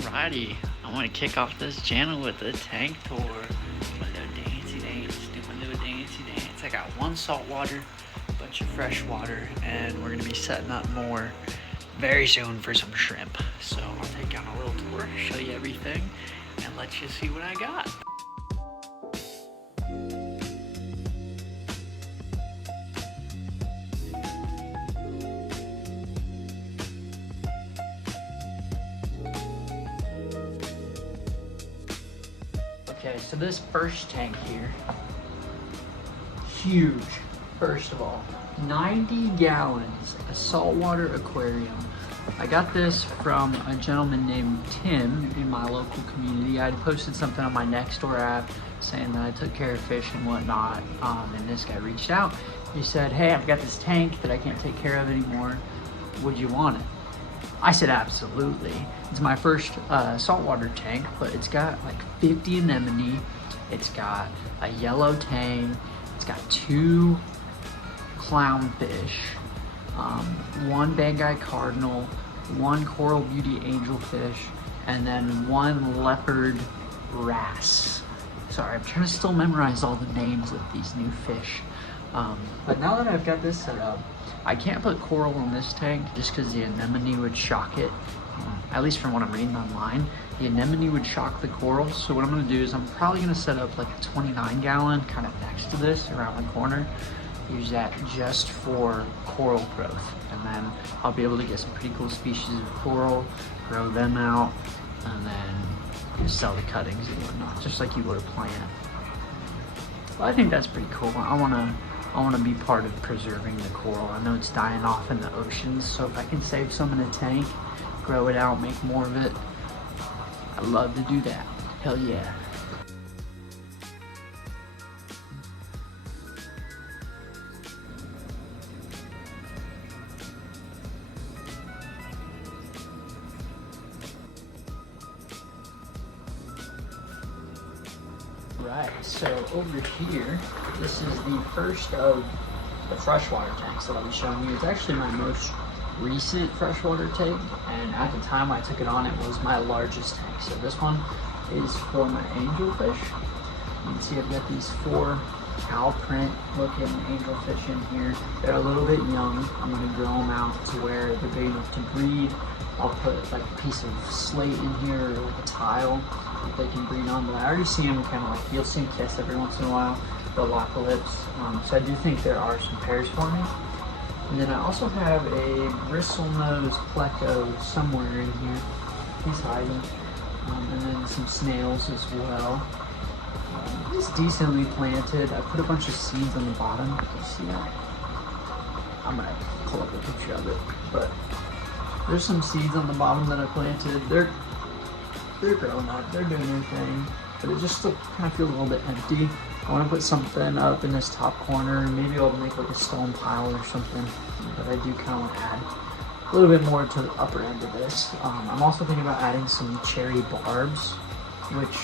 Alrighty, I want to kick off this channel with a tank tour. Do a little dancey dance, do a little dancey dance. I got one saltwater, a bunch of freshwater, and we're going to be setting up more very soon for some shrimp. So I'll take you on a little tour, show you everything, and let you see what I got. Okay, so this first tank here, huge. First of all, 90 gallons, a saltwater aquarium. I got this from a gentleman named Tim in my local community. I had posted something on my Nextdoor app saying that I took care of fish and whatnot, and this guy reached out. He said, hey, I've got this tank that I can't take care of anymore. Would you want it? I said, absolutely. It's my first saltwater tank, but it's got like 50 anemone. It's got a yellow tang. It's got 2 clownfish, 1 Bangai cardinal, 1 coral beauty angelfish, and then 1 leopard wrasse. Sorry, I'm trying to still memorize all the names of these new fish. But now that I've got this set up, I can't put coral in this tank just because the anemone would shock it. At least from what I'm reading online, the anemone would shock the coral. So what I'm gonna do is I'm probably gonna set up like a 29 gallon kind of next to this around the corner. Use that just for coral growth. And then I'll be able to get some pretty cool species of coral, grow them out, and then sell the cuttings and whatnot, just like you would a plant. Well, I think that's pretty cool. I wanna be part of preserving the coral. I know it's dying off in the oceans, so if I can save some in a tank, grow it out, make more of it, I'd love to do that. Hell yeah. Right, so over here, this is the first of the freshwater tanks that I'll be showing you. It's actually my most recent freshwater tank, and at the time I took it on, it was my largest tank. So this one is for my angelfish. You can see I've got these 4 cow print looking angelfish in here. They're a little bit young. I'm going to grow them out to where they're big enough to breed. I'll put like a piece of slate in here or like a tile that they can breed on, but I already see them kind of like, you'll see them kiss every once in a while. They'll lock the lips. So I do think there are some pairs for me. And then I also have a bristlenose pleco somewhere in here. He's hiding. And then some snails as well. It's decently planted. I put a bunch of seeds on the bottom. You see that? I'm gonna pull up a picture of it. But there's some seeds on the bottom that I planted. They're growing up. They're doing their thing. But it just still kind of feels a little bit empty. I want to put something up in this top corner. Maybe I'll make like a stone pile or something. But I do kind of want to add a little bit more to the upper end of this. I'm also thinking about adding some cherry barbs, which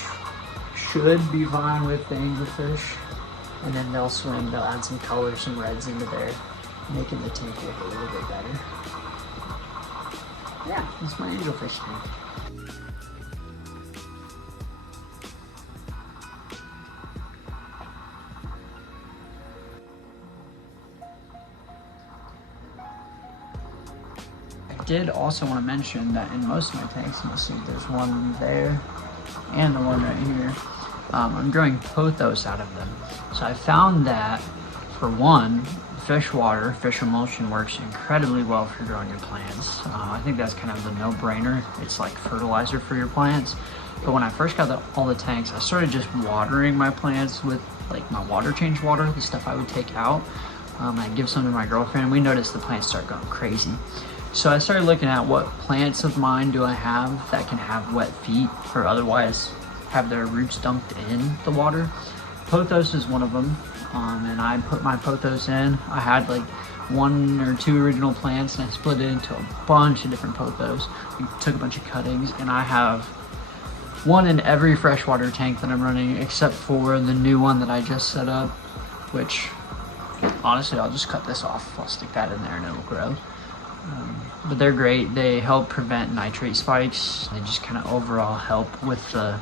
should be fine with the angelfish. And then they'll swim, they'll add some color, some reds into there, making the tank look a little bit better. Yeah, that's my angelfish tank. I did also want to mention that in most of my tanks, you'll see there's one there and the one right here. I'm growing pothos out of them. So I found that, for one, freshwater, fish emulsion works incredibly well for growing your plants. I think that's kind of the no-brainer. It's like fertilizer for your plants. But when I first got all the tanks, I started just watering my plants with like my water change water, the stuff I would take out. I'd give some to my girlfriend, and we noticed the plants start going crazy. So I started looking at what plants of mine do I have that can have wet feet or otherwise have their roots dunked in the water. Pothos is one of them, and I put my pothos in. I had like 1 or 2 original plants, and I split it into a bunch of different pothos. We took a bunch of cuttings, and I have one in every freshwater tank that I'm running except for the new one that I just set up, which honestly I'll just cut this off. I'll stick that in there and it'll grow. But they're great. They help prevent nitrate spikes. They just kind of overall help with the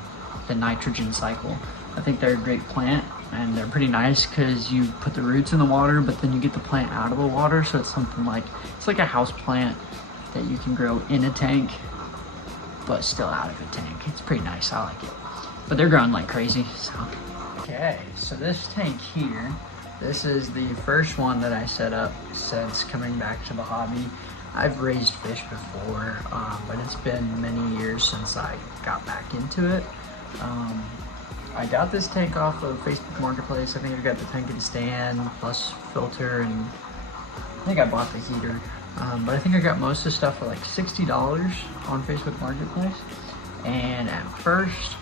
nitrogen cycle. I think they're a great plant, and they're pretty nice because you put the roots in the water, but then you get the plant out of the water. So it's something like, it's like a house plant that you can grow in a tank, but still out of a tank. It's pretty nice, I like it. But they're growing like crazy, so. Okay, so this tank here, this is the first one that I set up since coming back to the hobby. I've raised fish before, but it's been many years since I got back into it. I got this tank off of Facebook Marketplace. I think I got the tank and stand plus filter, and I think I bought the heater. But I think I got most of the stuff for like $60 on Facebook Marketplace. And at first,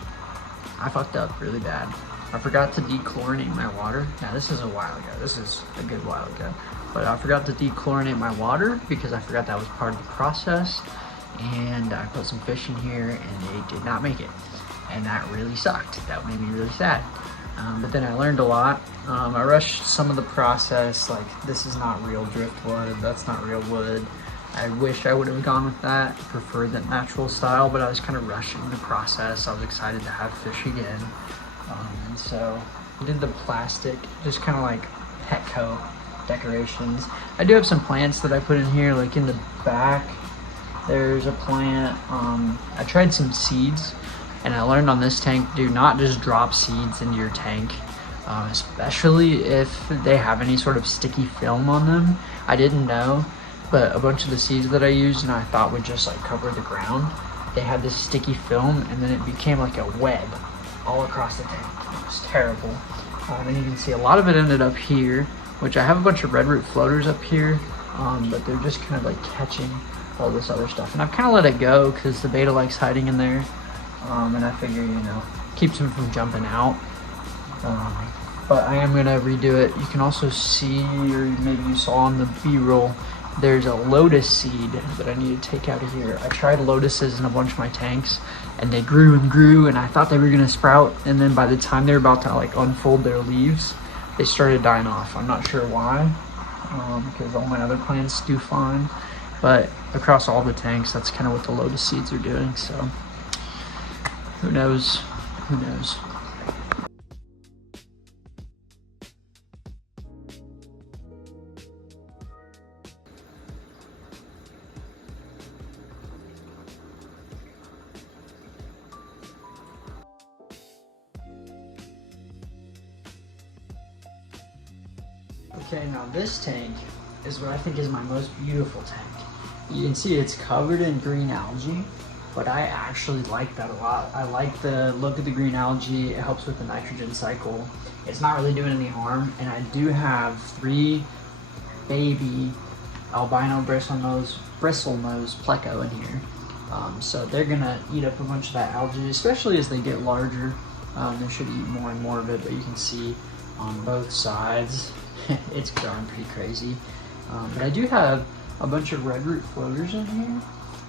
I fucked up really bad. I forgot to dechlorinate my water. Now this is a while ago. This is a good while ago. But I forgot to dechlorinate my water because I forgot that was part of the process. And I put some fish in here and they did not make it. And that really sucked. That made me really sad. But then I learned a lot. I rushed some of the process, like this is not real driftwood, that's not real wood. I wish I would have gone with that, preferred that natural style, but I was kind of rushing the process. I was excited to have fish again. And so I did the plastic, just kind of like Petco decorations. I do have some plants that I put in here, like in the back, there's a plant. I tried some seeds. And I learned on this tank, do not just drop seeds into your tank, especially if they have any sort of sticky film on them. I didn't know, but a bunch of the seeds that I used and I thought would just like cover the ground, they had this sticky film and then it became like a web all across the tank. It was terrible. And you can see a lot of it ended up here, which I have a bunch of red root floaters up here, but they're just kind of like catching all this other stuff. And I've kind of let it go because the betta likes hiding in there. And I figure, you know, keeps them from jumping out. But I am gonna redo it. You can also see, or maybe you saw on the B-roll, there's a lotus seed that I need to take out of here. I tried lotuses in a bunch of my tanks and they grew and grew and I thought they were gonna sprout, and then by the time they're about to like unfold their leaves, they started dying off. I'm not sure why, because all my other plants do fine. But across all the tanks, that's kind of what the lotus seeds are doing, so. Who knows? Who knows? Okay, now this tank is what I think is my most beautiful tank. You can see it's covered in green algae. But I actually like that a lot. I like the look of the green algae. It helps with the nitrogen cycle. It's not really doing any harm. And I do have 3 baby albino bristlenose pleco in here. So they're gonna eat up a bunch of that algae, especially as they get larger. They should eat more and more of it, but you can see on both sides, it's growing pretty crazy. But I do have a bunch of red root floaters in here.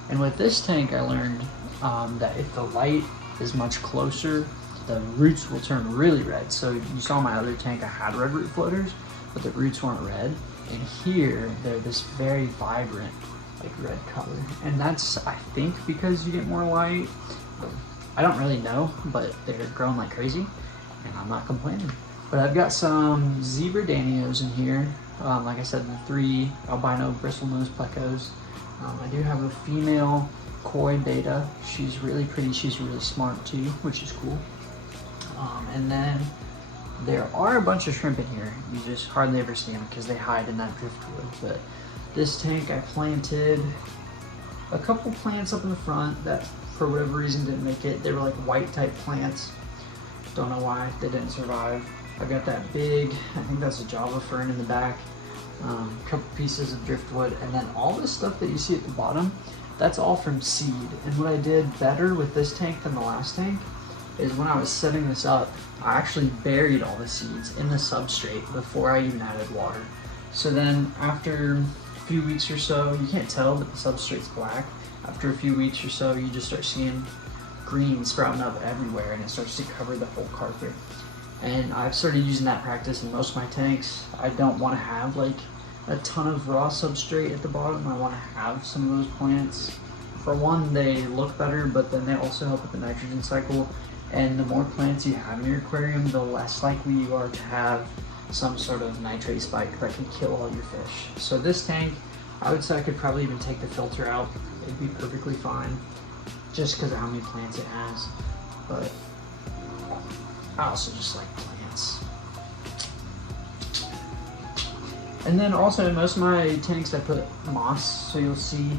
And with this tank, I learned that if the light is much closer, the roots will turn really red. So you saw my other tank, I had red root floaters, but the roots weren't red. And here, they're this very vibrant, like red color. And that's, I think, because you get more light. I don't really know, but they're growing like crazy, and I'm not complaining. But I've got some zebra danios in here. Like I said, the 3 albino bristlenose plecos. I do have a female koi betta. She's really pretty, she's really smart too, which is cool. And then there are a bunch of shrimp in here. You just hardly ever see them because they hide in that driftwood. But this tank, I planted a couple plants up in the front that for whatever reason didn't make it. They were like white type plants. Don't know why they didn't survive. I've got that big, I think that's a Java fern in the back. A couple pieces of driftwood, and then all this stuff that you see at the bottom, that's all from seed. And what I did better with this tank than the last tank is when I was setting this up, I actually buried all the seeds in the substrate before I even added water. So then after a few weeks or so, you can't tell, but the substrate's black. After a few weeks or so, you just start seeing green sprouting up everywhere, and it starts to cover the whole carpet. And I've started using that practice in most of my tanks. I don't want to have like a ton of raw substrate at the bottom. I want to have some of those plants. For one, they look better, but then they also help with the nitrogen cycle. And the more plants you have in your aquarium, the less likely you are to have some sort of nitrate spike that can kill all your fish. So this tank, I would say I could probably even take the filter out. It'd be perfectly fine, just because of how many plants it has. But I also just like plants. And then also in most of my tanks I put moss, so you'll see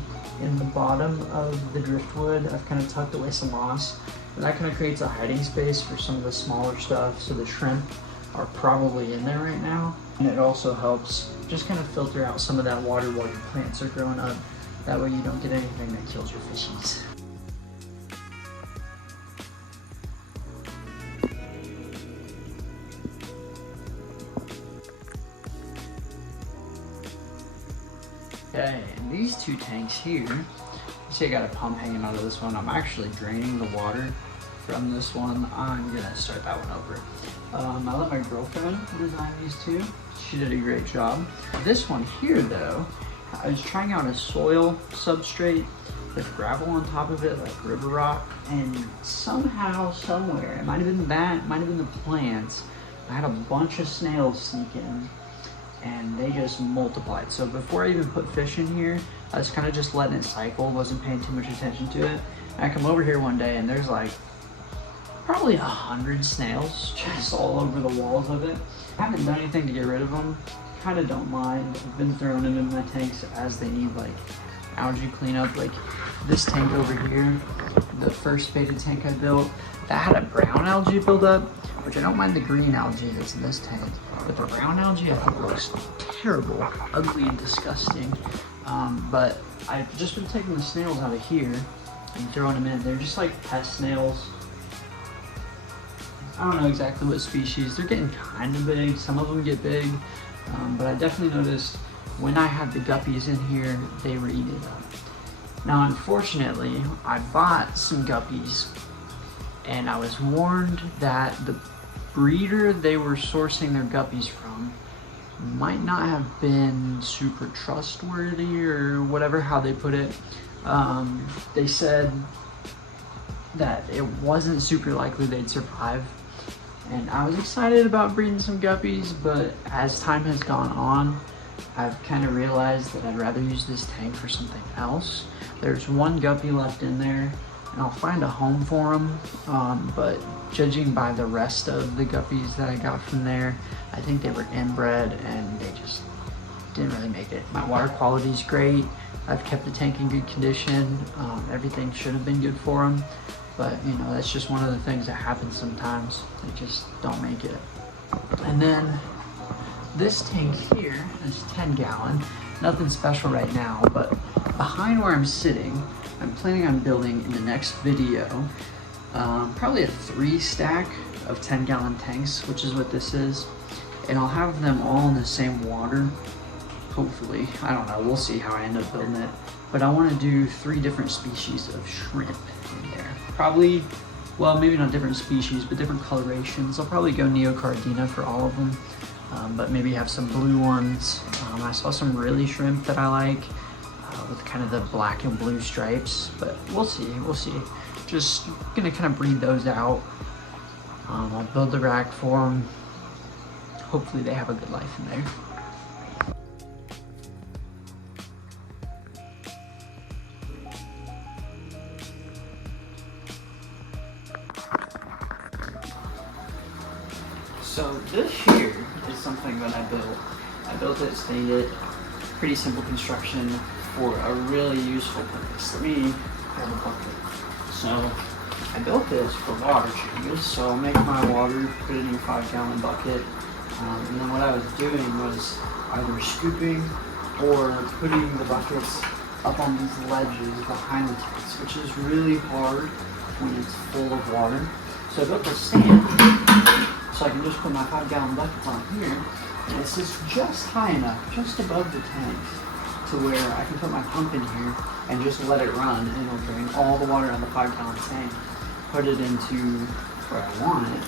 in the bottom of the driftwood I've kind of tucked away some moss, and that kind of creates a hiding space for some of the smaller stuff. So the shrimp are probably in there right now, and it also helps just kind of filter out some of that water while your plants are growing up. That way you don't get anything that kills your fishies. Okay, and these two tanks here, you see I got a pump hanging out of this one. I'm actually draining the water from this one. I'm gonna start that one over. I let my girlfriend design these two. She did a great job. This one here though, I was trying out a soil substrate with gravel on top of it, like river rock, and somehow, somewhere, it might have been that, it might have been the plants, I had a bunch of snails sneak in, and they just multiplied. So before I even put fish in here, I was kind of just letting it cycle, wasn't paying too much attention to it. And I come over here one day and there's like probably 100 snails just all over the walls of it. I haven't done anything to get rid of them. Kind of don't mind. I've been throwing them in my tanks as they need like algae cleanup. Like this tank over here, the first betta tank I built, that had a brown algae buildup, which I don't mind the green algae that's in this tank. But the brown algae I think looks terrible, ugly and disgusting. But I've just been taking the snails out of here and throwing them in. They're just like pest snails. I don't know exactly what species. They're getting kind of big. Some of them get big. But I definitely noticed when I had the guppies in here, they were eating them. Now, unfortunately, I bought some guppies and I was warned that the breeder they were sourcing their guppies from might not have been super trustworthy or whatever, how they put it. They said that it wasn't super likely they'd survive. And I was excited about breeding some guppies, but as time has gone on, I've kind of realized that I'd rather use this tank for something else. There's one guppy left in there, and I'll find a home for them, but judging by the rest of the guppies that I got from there, I think they were inbred and they just didn't really make it. My water quality is great. I've kept the tank in good condition. Everything should have been good for them, but you know, that's just one of the things that happens sometimes. They just don't make it. And then this tank here is 10 gallon. Nothing special right now, but behind where I'm sitting, I'm planning on building in the next video probably a 3 stack of 10 gallon tanks, which is what this is. And I'll have them all in the same water, hopefully. I don't know, we'll see how I end up building it. But I want to do 3 different species of shrimp in there. Probably, well, maybe not different species, but different colorations. I'll probably go neocardina for all of them, but maybe have some blue ones. I saw some really shrimp that I like with kind of the black and blue stripes, but we'll see, we'll see. Just gonna kind of breed those out. I'll build the rack for them. Hopefully they have a good life in there. So this here is something that I built. I built it, stained it, pretty simple construction for a really useful purpose. Let me grab a bucket. So I built this for water changes. So I'll make my water, put it in a 5 gallon bucket. And then what I was doing was either scooping or putting the buckets up on these ledges behind the tanks, which is really hard when it's full of water. So I built a stand so I can just put my 5 gallon buckets on here, and it sits just high enough, just above the tanks, to where I can put my pump in here and just let it run, and it'll drain all the water out of the 5 gallon tank, put it into where I want it,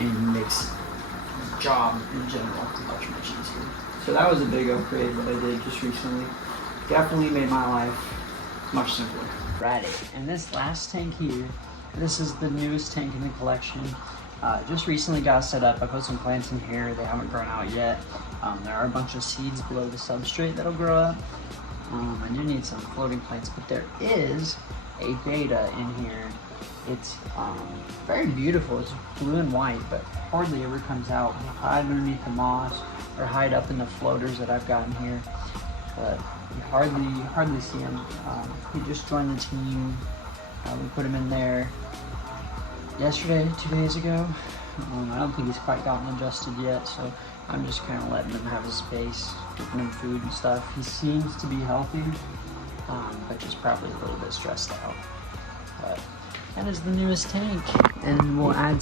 and makes the job in general much, much easier. So that was a big upgrade that I did just recently. Definitely made my life much simpler. Righty, and this last tank here, this is the newest tank in the collection. Just recently got set up. I put some plants in here. They haven't grown out yet. There are a bunch of seeds below the substrate that'll grow up. I do need some floating plants, but there is a betta in here. It's very beautiful. It's blue and white, but hardly ever comes out. They hide underneath the moss or hide up in the floaters that I've got in here. But you hardly see him. He just joined the team. We put him in there yesterday, 2 days ago. I don't think he's quite gotten adjusted yet, so I'm just kind of letting him have his space, giving him food and stuff. He seems to be healthy, but just probably a little bit stressed out. But that is the newest tank, and we'll add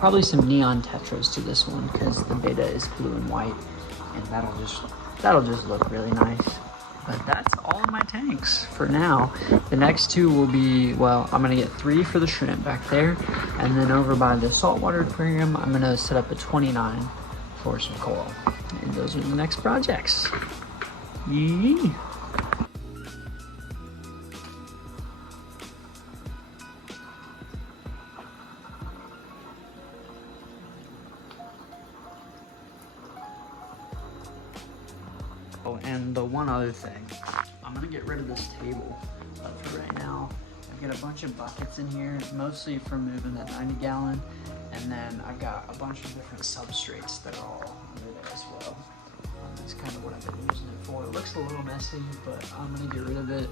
probably some neon tetras to this one because the betta is blue and white, and that'll just look really nice. But that's all of my tanks for now. The next two will be, well, I'm gonna get 3 for the shrimp back there, and then over by the saltwater aquarium, I'm gonna set up a 29 for some coral. And those are the next projects. Yee. Oh, and the one other thing, I'm gonna get rid of this table, but for right now, I've got a bunch of buckets in here, mostly for moving that 90 gallon, and then I've got a bunch of different substrates that are all under there as well. That's kind of what I've been using it for. It looks a little messy, but I'm gonna get rid of it.